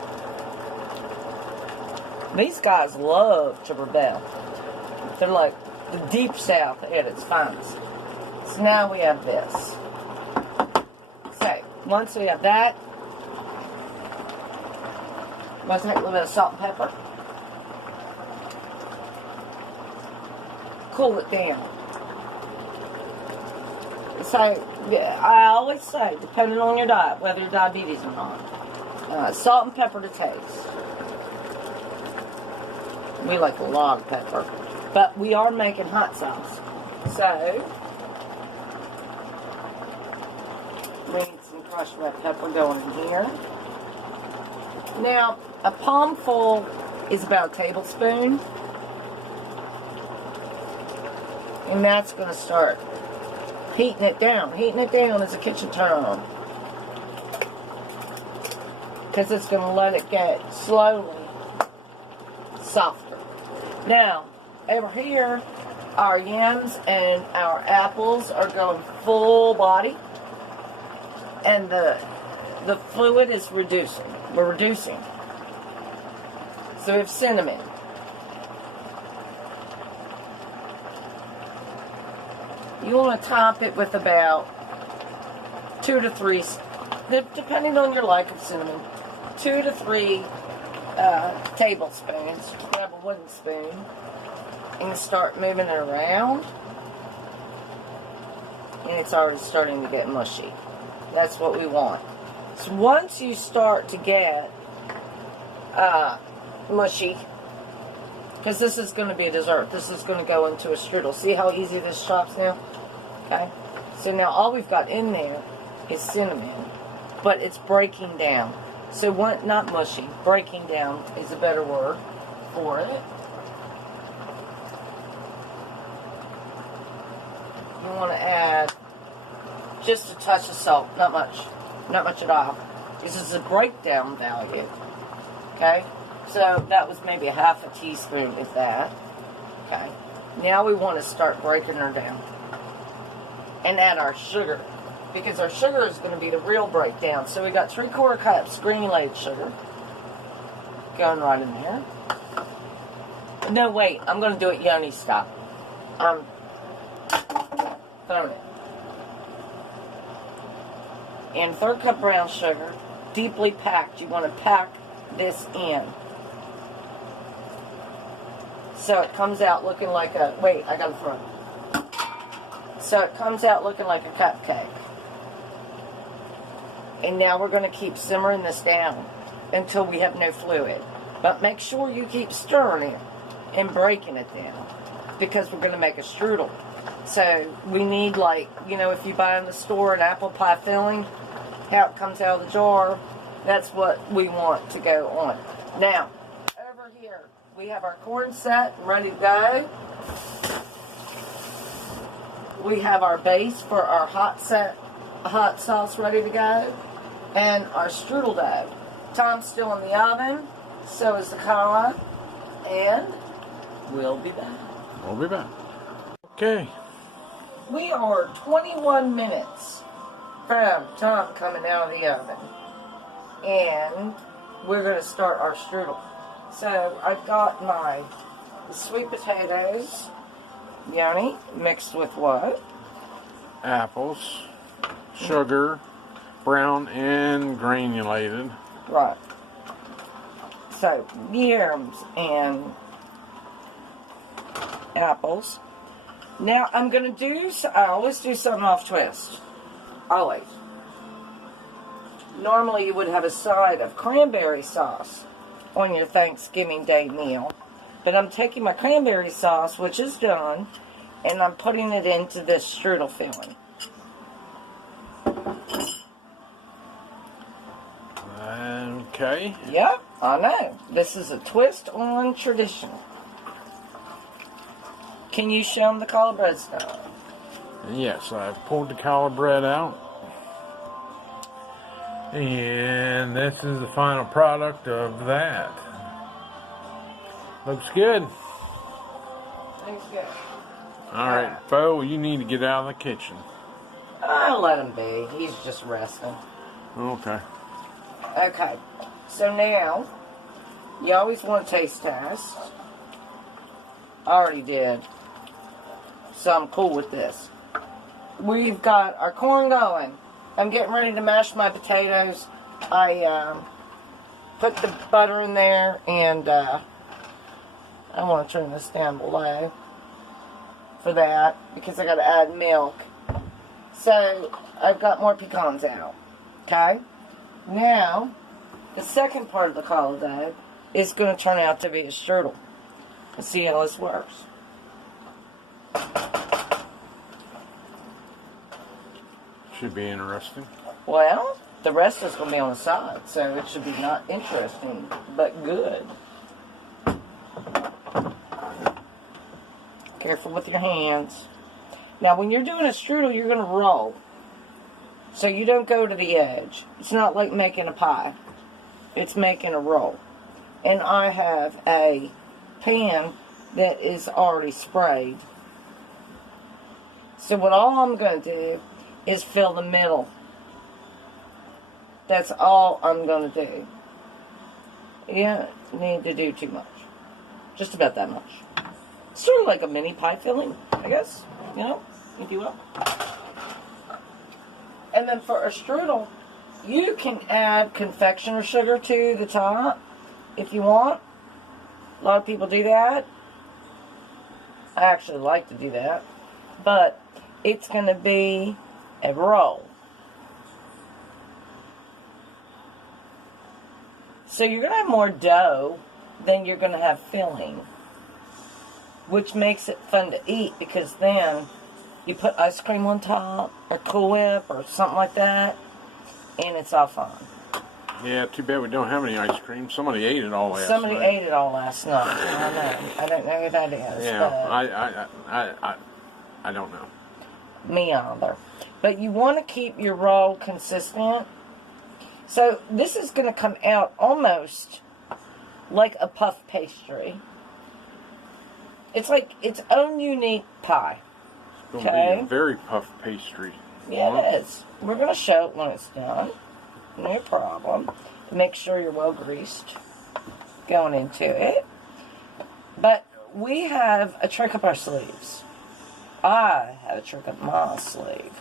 These guys love to rebel. They're like the deep south at its finest. So now we have this. So, once we have that, we'll take a little bit of salt and pepper. Cool it down. So, I always say, depending on your diet, whether you're diabetes or not, salt and pepper to taste. We like a lot of pepper. But we are making hot sauce. So, we need some crushed red pepper going in here. Now, a palmful is about a tablespoon. And that's going to start heating it down. Heating it down as the kitchen turns on. Because it's going to let it get slowly softer. Now, over here, our yams and our apples are going full body. And the fluid is reducing. We're reducing. So we have cinnamon. You want to top it with about 2 to 3, depending on your like of cinnamon, 2 to 3 tablespoons. Grab a wooden spoon and start moving it around. And it's already starting to get mushy. That's what we want. So once you start to get mushy, because this is going to be a dessert. This is going to go into a strudel. See how easy this chops now? Okay. So now all we've got in there is cinnamon, but it's breaking down. So not mushy, breaking down is a better word for it. You want to add just a touch of salt, not much at all. This is a breakdown value. Okay, so that was maybe a half a teaspoon, if that. Okay. Now we want to start breaking her down. And add our sugar. Because our sugar is going to be the real breakdown. So we got 3/4 cups granulated sugar. Going right in there. No, wait. I'm going to do it Yoni style. Throwing it. And 1/3 cup brown sugar. Deeply packed. You want to pack this in. So it comes out looking like a... Wait, I got to throw it. So it comes out looking like a cupcake. And now we're going to keep simmering this down until we have no fluid. But make sure you keep stirring it and breaking it down because we're going to make a strudel. So we need, like, you know, if you buy in the store an apple pie filling, how it comes out of the jar, that's what we want to go on. Now, over here, we have our corn set and ready to go. We have our base for our hot sauce ready to go. And our strudel dough. Tom's still in the oven. So is the car. And we'll be back. We'll be back. Okay. We are 21 minutes from Tom coming out of the oven. And we're going to start our strudel. So I've got my sweet potatoes, Yoni, mixed with what? Apples, sugar, brown and granulated. Right. So, yams and apples. Now, I'm going to do, I always do something off twist. Always. Normally, you would have a side of cranberry sauce on your Thanksgiving Day meal. But I'm taking my cranberry sauce, which is done, and I'm putting it into this strudel filling. Okay. Yep, I know. This is a twist on tradition. Can you show them the challah bread stuff? Yes, I've pulled the challah bread out. And this is the final product of that. Looks good. Thanks, good. Alright, Bo, you need to get out of the kitchen. I'll let him be. He's just resting. Okay. Okay, so now, you always want to taste test. I already did. So I'm cool with this. We've got our corn going. I'm getting ready to mash my potatoes. I put the butter in there, and I want to turn this down below for that because I got to add milk. So I've got more pecans out. Okay? Now, the second part of the challah dough is going to turn out to be a strudel. Let's see how this works. Should be interesting. Well, the rest is going to be on the side, so it should be not interesting, but good. Careful with your hands. Now, when you're doing a strudel, you're going to roll. So you don't go to the edge. It's not like making a pie. It's making a roll. And I have a pan that is already sprayed. So what all I'm going to do is fill the middle. That's all I'm going to do. You don't need to do too much. Just about that much. Sort of like a mini pie filling, I guess. You know, if you will. And then for a strudel, you can add confectioner sugar to the top if you want. A lot of people do that. I actually like to do that. But it's going to be a roll. So you're going to have more dough than you're going to have filling, which makes it fun to eat because then you put ice cream on top or Cool Whip or something like that, and it's all fun. Yeah, too bad we don't have any ice cream. Somebody ate it all last Somebody night. ate it all last night. I know. I don't know who that is. Yeah, I don't know. Me either. But you want to keep your roll consistent. So this is going to come out almost like a puff pastry. It's like its own unique pie. It's going to be Okay. a very puff pastry. Yes. We're going to show it when it's done. No problem. Make sure you're well greased going into it. But we have a trick up our sleeves. I have a trick up my sleeve.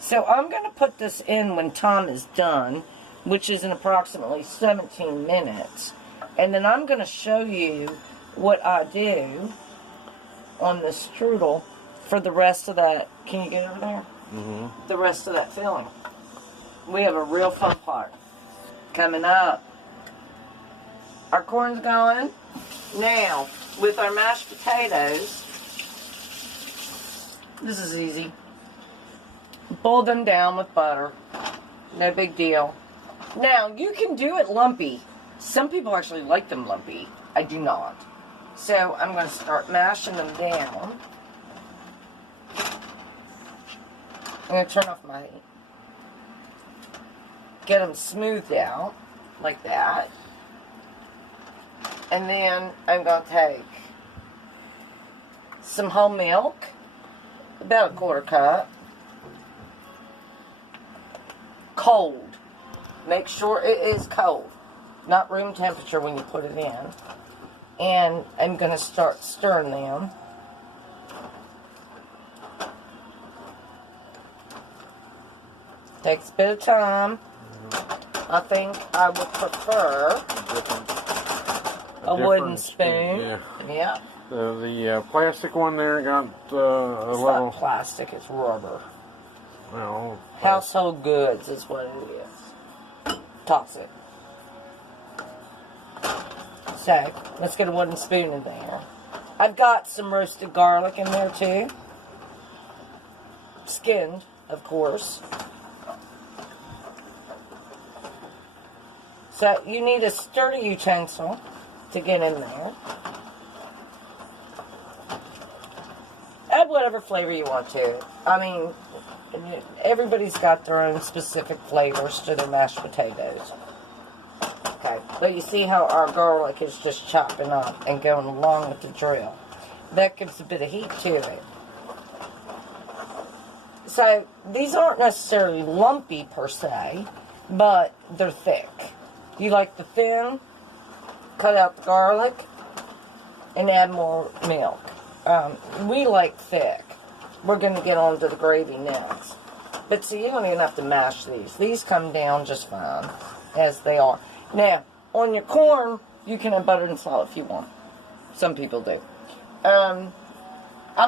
So I'm going to put this in when Tom is done, which is in approximately 17 minutes. And then I'm going to show you what I do on the strudel for the rest of that. Can you get over there? Mm-hmm. The rest of that filling. We have a real fun part coming up. Our corn's going. Now, with our mashed potatoes, this is easy. Boil them down with butter. No big deal. Now, you can do it lumpy. Some people actually like them lumpy. I do not. So, I'm going to start mashing them down. I'm going to turn off my heat. Get them smoothed out, like that. And then I'm going to take some whole milk, about a quarter cup. Cold. Make sure it is cold, not room temperature when you put it in. And I'm going to start stirring them. Takes a bit of time. I think I would prefer a wooden spoon. Yeah. Yeah. The plastic one there got a It's little. not plastic, it's rubber. Well, Household goods is what it is. Toss it. So, let's get a wooden spoon in there. I've got some roasted garlic in there too. Skinned, of course. So, you need a sturdy utensil to get in there. Add whatever flavor you want to it. I mean, everybody's got their own specific flavors to their mashed potatoes. Okay, but you see how our garlic is just chopping up and going along with the drill. That gives a bit of heat to it. So, these aren't necessarily lumpy per se, but they're thick. You like the thin, cut out the garlic, and add more milk. We like thick. We're going to get on to the gravy next. But see, you don't even have to mash these. These come down just fine, as they are. Now, on your corn, you can have butter and salt if you want. Some people do. I'm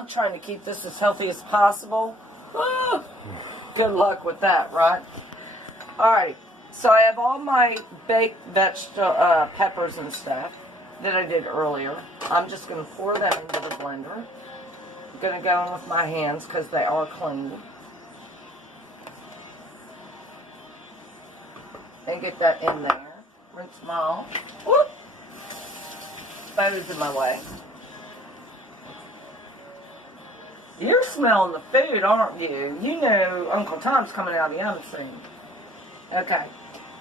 trying to keep this as healthy as possible. Ah, good luck with that, right? Alright, so I have all my baked vegetable peppers and stuff that I did earlier. I'm just going to pour that into the blender. I'm going to go in with my hands because they are clean. And get that in there. Rinse them off. Whoop! Bows in my way. You're smelling the food, aren't you? You know Uncle Tom's coming out of the oven soon. Okay.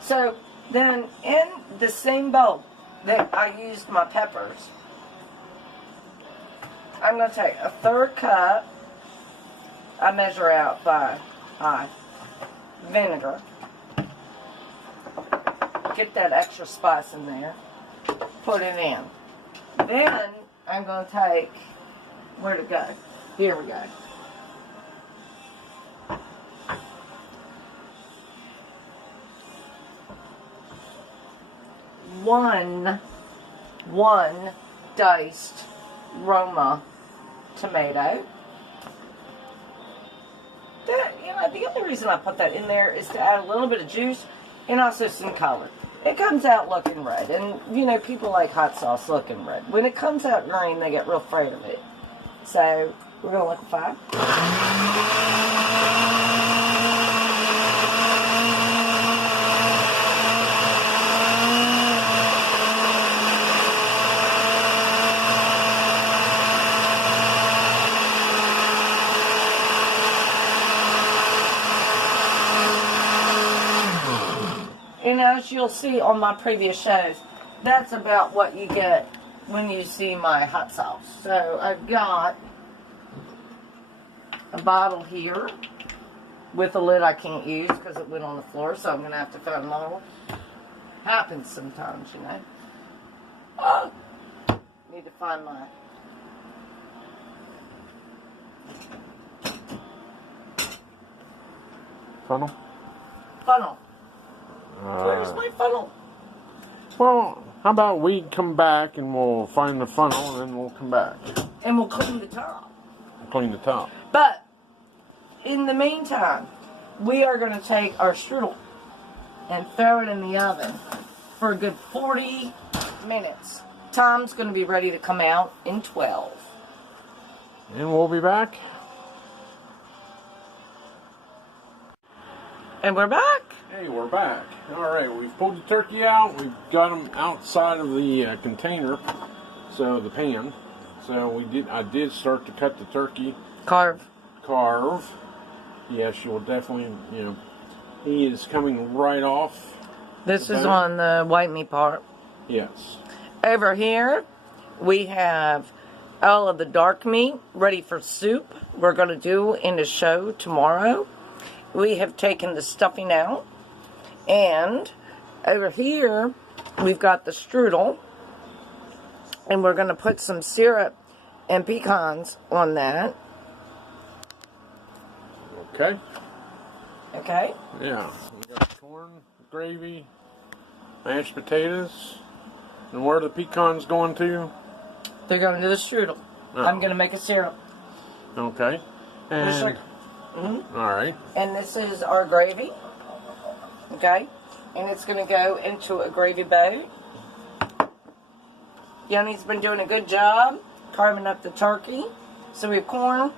So, then in the same bowl that I used my peppers, I'm going to take a third cup. I measure out by vinegar. Get that extra spice in there. Put it in. Then I'm going to take, where'd it go? Here we go. One diced Roma tomato. The only reason I put that in there is to add a little bit of juice and also some color. It comes out looking red, and people like hot sauce looking red. When it comes out green, they get real afraid of it. So we're gonna liquefy. And as you'll see on my previous shows, that's about what you get when you see my hot sauce. So I've got a bottle here with a lid I can't use because it went on the floor, so I'm going to have to find another one. Happens sometimes, you know. Oh, need to find my... Funnel? funnel. Where's my funnel? Well, how about we come back and we'll find the funnel and then we'll come back. And we'll clean the top. Clean the top. But, in the meantime, we are going to take our strudel and throw it in the oven for a good 40 minutes. Tom's going to be ready to come out in 12. And we'll be back. And we're back. Hey, we're back. All right, we've pulled the turkey out. We've got them outside of the container, so the pan. So I did start to cut the turkey. Carve. Yes, you will definitely, he is coming right off. This is bone. on the white meat part. Yes. Over here, we have all of the dark meat ready for soup. We're going to do in the show tomorrow. We have taken the stuffing out. And over here, we've got the strudel. And we're going to put some syrup and pecans on that. Okay. Okay? Yeah. We got corn, gravy, mashed potatoes. And where are the pecans going to? They're going to the strudel. Oh. I'm going to make a syrup. Okay. And all right. And this is our gravy. Okay? And it's going to go into a gravy boat. Yanni's been doing a good job carving up the turkey. So we have corn,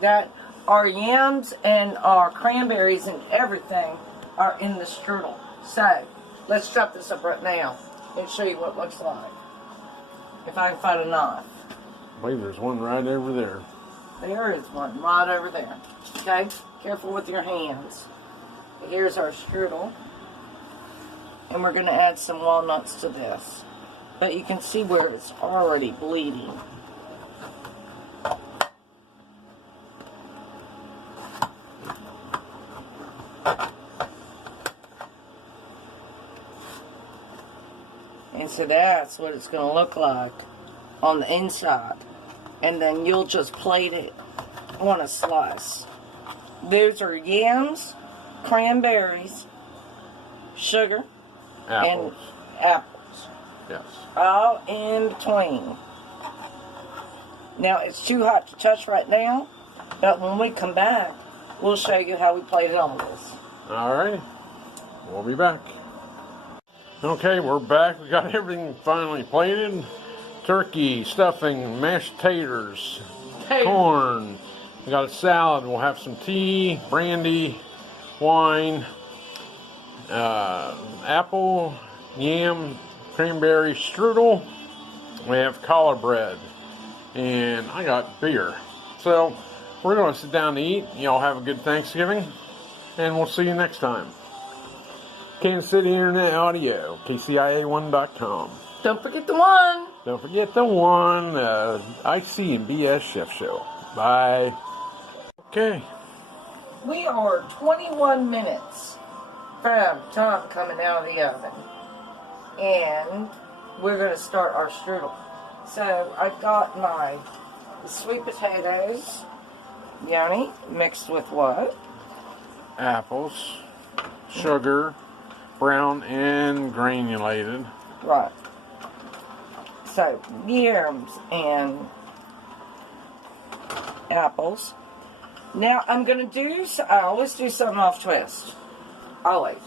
got our yams and our cranberries and everything are in the strudel. So, let's chop this up right now and show you what it looks like. If I can find a knife. Wait, there's one right over there. There is one right over there. Okay? Careful with your hands. Here's our strudel. And we're going to add some walnuts to this. But you can see where it's already bleeding. And so that's what it's going to look like on the inside. And then you'll just plate it on a slice. Those are yams, cranberries, sugar, Apples. and apples. Yes. All in between. Now, it's too hot to touch right now, but when we come back, we'll show you how we plated all this. All right. We'll be back. Okay, we're back. We got everything finally plated. Turkey, stuffing, mashed taters, corn. We got a salad. We'll have some tea, brandy, wine, apple, yam, cranberry strudel. We have challah bread. And I got beer. So, we're going to sit down to eat. Y'all have a good Thanksgiving. And we'll see you next time. Kansas City Internet Audio, KCIA1.com. Don't forget the one. Don't forget the one, IC and BS Chef Show. Bye. Okay. We are 21 minutes from Tom coming out of the oven. And we're going to start our strudel. So I've got my sweet potatoes, Yanni, mixed with what? Apples, sugar, brown and granulated. Right. So, yams and apples. Now, I'm going to do, I always do something off twist. Always.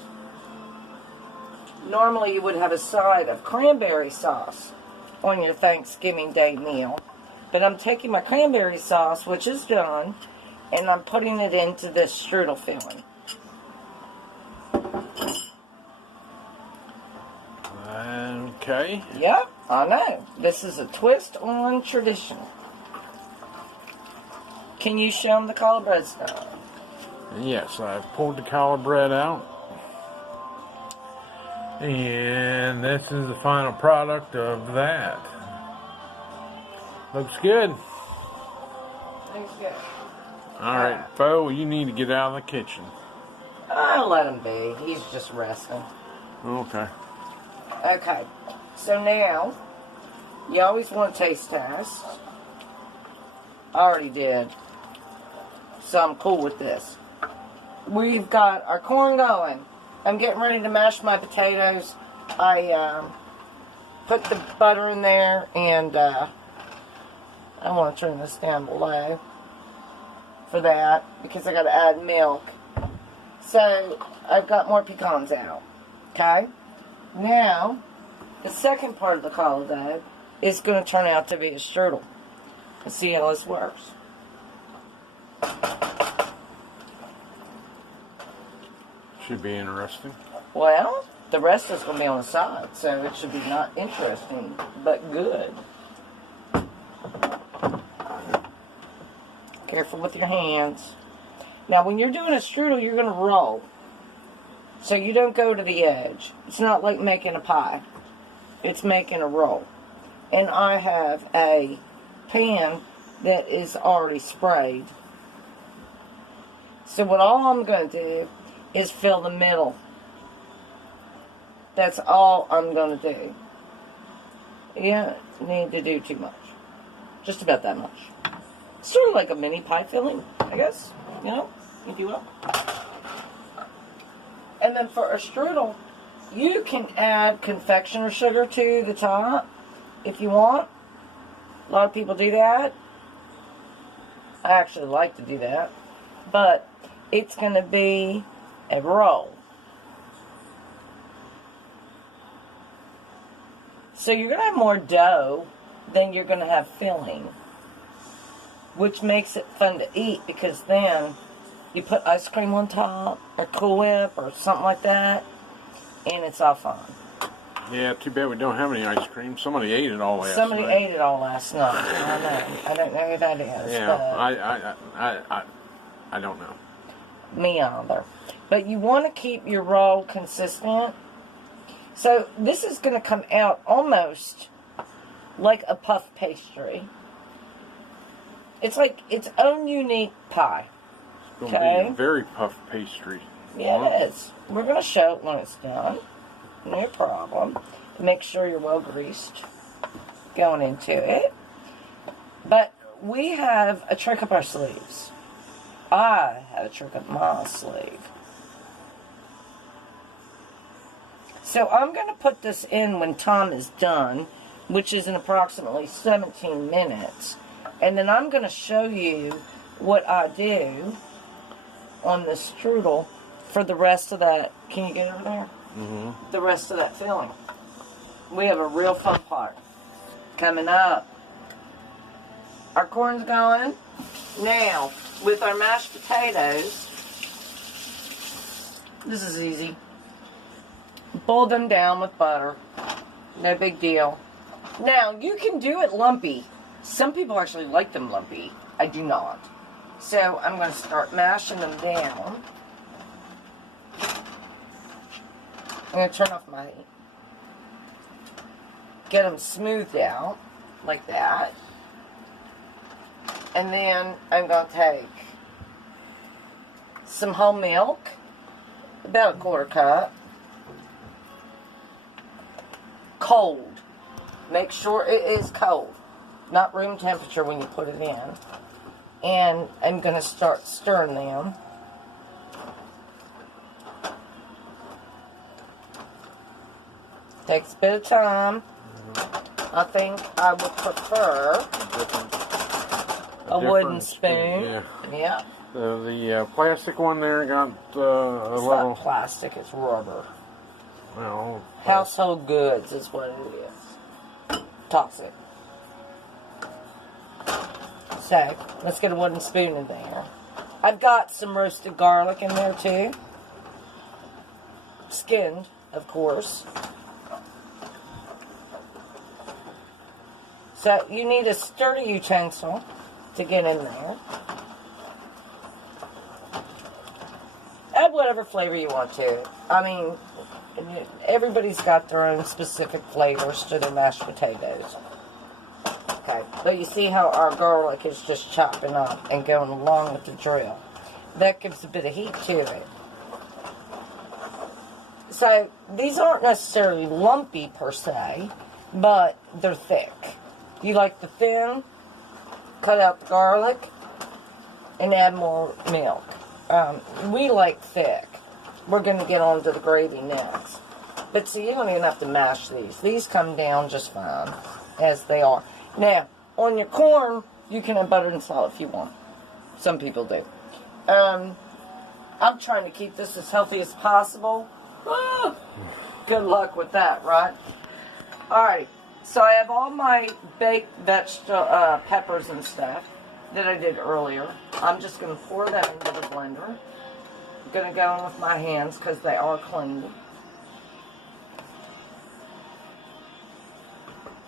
Normally, you would have a side of cranberry sauce on your Thanksgiving Day meal. But I'm taking my cranberry sauce, which is done, and I'm putting it into this strudel filling. Okay. Yep, I know. This is a twist on tradition. Can you show them the challah bread stuff? Yes, I've pulled the challah bread out. And this is the final product of that. Looks good. Looks good. All right, Bo, you need to get out of the kitchen. I'll let him be. He's just resting. Okay. Okay. So now, you always want to taste test. I already did. So I'm cool with this. We've got our corn going. I'm getting ready to mash my potatoes. I put the butter in there, and I want to turn this down below for that because I got to add milk. So I've got more pecans out. Okay? Now, the second part of the challah dough is going to turn out to be a strudel. Let's see how this works. Should be interesting. Well, the rest is going to be on the side, so it should be not interesting, but good. Careful with your hands. Now, when you're doing a strudel, you're going to roll. So you don't go to the edge. It's not like making a pie. It's making a roll. And I have a pan that is already sprayed. So what all I'm going to do is fill the middle. That's all I'm going to do. You don't need to do too much. Just about that much. Sort of like a mini pie filling, I guess. You know, if you will. And then for a strudel, you can add confectioner sugar to the top if you want. A lot of people do that. I actually like to do that. But it's going to be a roll. So you're going to have more dough than you're going to have filling, which makes it fun to eat because then you put ice cream on top or Cool Whip or something like that, and it's all fun. Yeah, too bad we don't have any ice cream. Somebody ate it all last Somebody night. ate it all last night. I know. I don't know who that is. Yeah, I don't know. Me either. But you want to keep your roll consistent. So this is going to come out almost like a puff pastry. It's like its own unique pie. It's going to be a very puff pastry. Yeah, it is. We're going to show it when it's done. No problem. Make sure you're well greased going into it. But we have a trick up our sleeves. I have a trick up my sleeve. So I'm going to put this in when Tom is done, which is in approximately 17 minutes. And then I'm going to show you what I do on the strudel for the rest of that. Can you get over there? Mm-hmm. The rest of that filling. We have a real fun part coming up. Our corn's going. Now, with our mashed potatoes, this is easy. Boil them down with butter. No big deal. Now, you can do it lumpy. Some people actually like them lumpy. I do not. So, I'm going to start mashing them down. I'm going to turn off my heat. Get them smoothed out, like that. And then I'm going to take some whole milk, about a quarter cup. Cold. Make sure it is cold. Not room temperature when you put it in. And I'm going to start stirring them. Takes a bit of time. I think I would prefer a wooden spoon. Yeah. The plastic one there got a little... Not plastic, it's rubber. Well, Household goods is what it is. Toss it. So, let's get a wooden spoon in there. I've got some roasted garlic in there too. Skinned, of course. So, you need a sturdy utensil to get in there. Add whatever flavor you want to. I mean, everybody's got their own specific flavors to their mashed potatoes. Okay, but you see how our garlic is just chopping up and going along with the drill. That gives a bit of heat to it. So, these aren't necessarily lumpy per se, but they're thick. You like the thin? Cut out the garlic and add more milk. We like thick. We're going to get on to the gravy next. But see, you don't even have to mash these. These come down just fine as they are. Now, on your corn, you can have butter and salt if you want. Some people do. I'm trying to keep this as healthy as possible. Ah, good luck with that, right? Alright, so I have all my baked vegetable peppers and stuff that I did earlier. I'm just going to pour that into the blender. I'm going to go in with my hands because they are clean.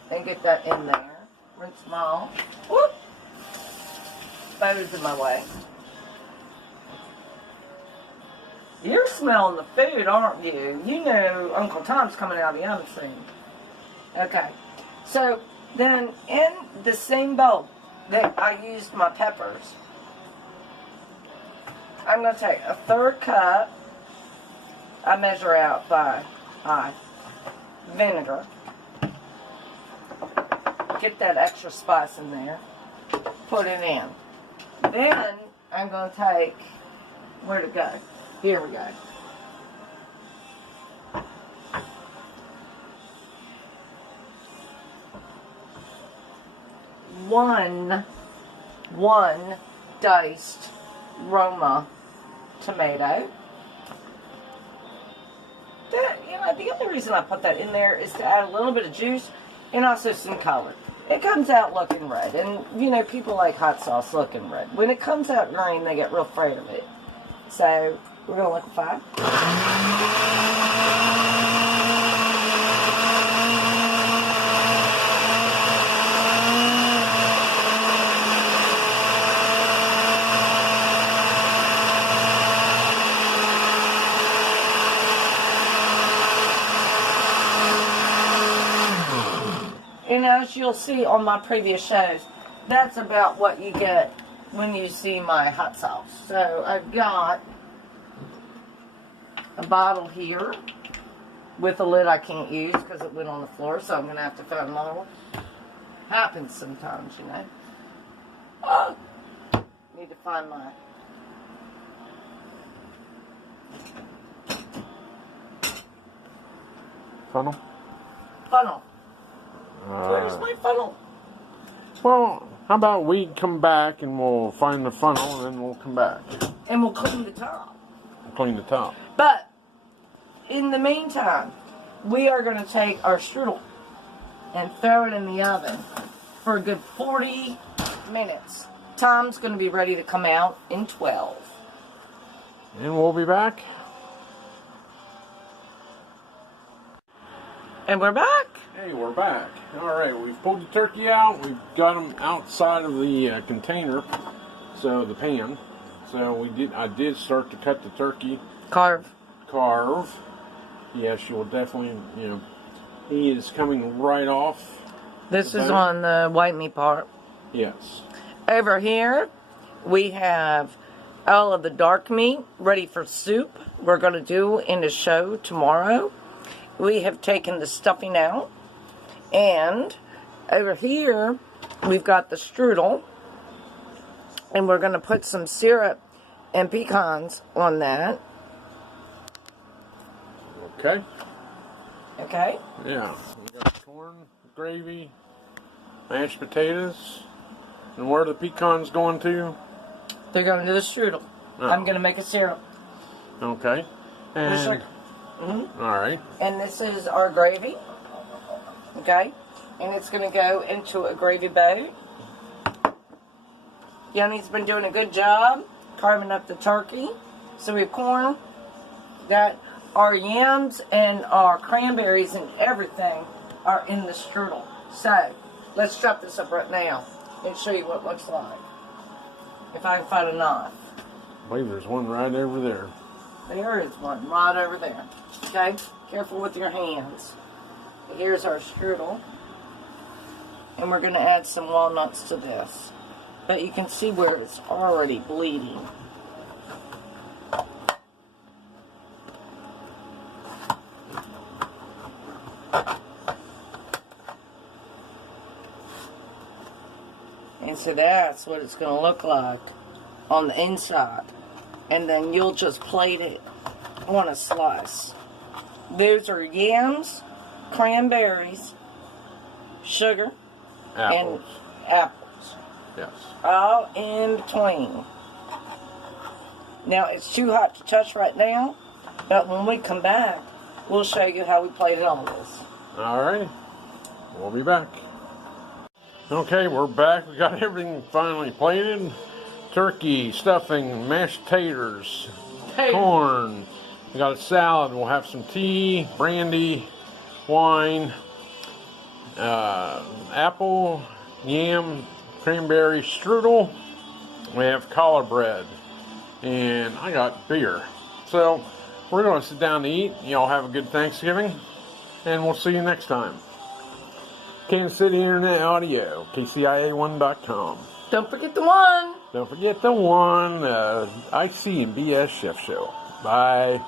And get that in there. Rinse them off. Whoop! Butter's in my way. You're smelling the food, aren't you? You know Uncle Tom's coming out of the oven soon. Okay. So, then in the same bowl that I used my peppers, I'm going to take a 1/3 cup. I measure out by vinegar. Get that extra spice in there. Put it in. Then I'm going to take, where'd it go? Here we go. One diced Roma tomato. The only reason I put that in there is to add a little bit of juice and also some color. It comes out looking red, and people like hot sauce looking red. When it comes out green, they get real afraid of it. So we're gonna liquefy. And as you'll see on my previous shows, that's about what you get when you see my hot sauce. So I've got a bottle here with a lid I can't use because it went on the floor, so I'm going to have to find another one. Happens sometimes, Oh, need to find my... Funnel? funnel. Where's my funnel? Well, how about we come back and we'll find the funnel and then we'll come back. And we'll clean the top. Clean the top. But, in the meantime, we are going to take our strudel and throw it in the oven for a good 40 minutes. Tom's going to be ready to come out in 12. And we'll be back. And we're back. Hey, we're back. Alright, we've pulled the turkey out. We've got them outside of the container, so the pan. So I did start to cut the turkey. Carve. Yes, you will definitely, he is coming right off. This is on the white meat part. Yes. Over here, we have all of the dark meat ready for soup. We're going to do in the show tomorrow. We have taken the stuffing out. And over here, we've got the strudel. And we're going to put some syrup and pecans on that. Okay. Okay. Yeah. We got corn, gravy, mashed potatoes. And where are the pecans going to? They're going to the strudel. Oh. I'm going to make a syrup. Okay. And, Alright. And this is our gravy. Okay. And it's going to go into a gravy boat. Yoni's been doing a good job carving up the turkey. So we have corn, got our yams and our cranberries and everything are in the strudel. So let's chop this up right now and show you what it looks like. If I can find a knife. I believe there's one right over there. There is one right over there. Okay? Careful with your hands. Here's our strudel. And we're going to add some walnuts to this. But you can see where it's already bleeding. And so that's what it's going to look like on the inside. And then you'll just plate it on a slice. Those are yams, cranberries, sugar, Apples. and apples. Yes. All in between. Now, it's too hot to touch right now, but when we come back, we'll show you how we plated all this. Alrighty. We'll be back. Okay, we're back. We got everything finally plated. Turkey, stuffing, mashed taters, corn. We got a salad. We'll have some tea, brandy, wine, apple, yam, cranberry strudel. We have challah bread. And I got beer. So, we're going to sit down to eat. Y'all have a good Thanksgiving. And we'll see you next time. Kansas City Internet Audio, KCIA1.com. Don't forget the one. Don't forget the one, IC and BS Chef Show. Bye.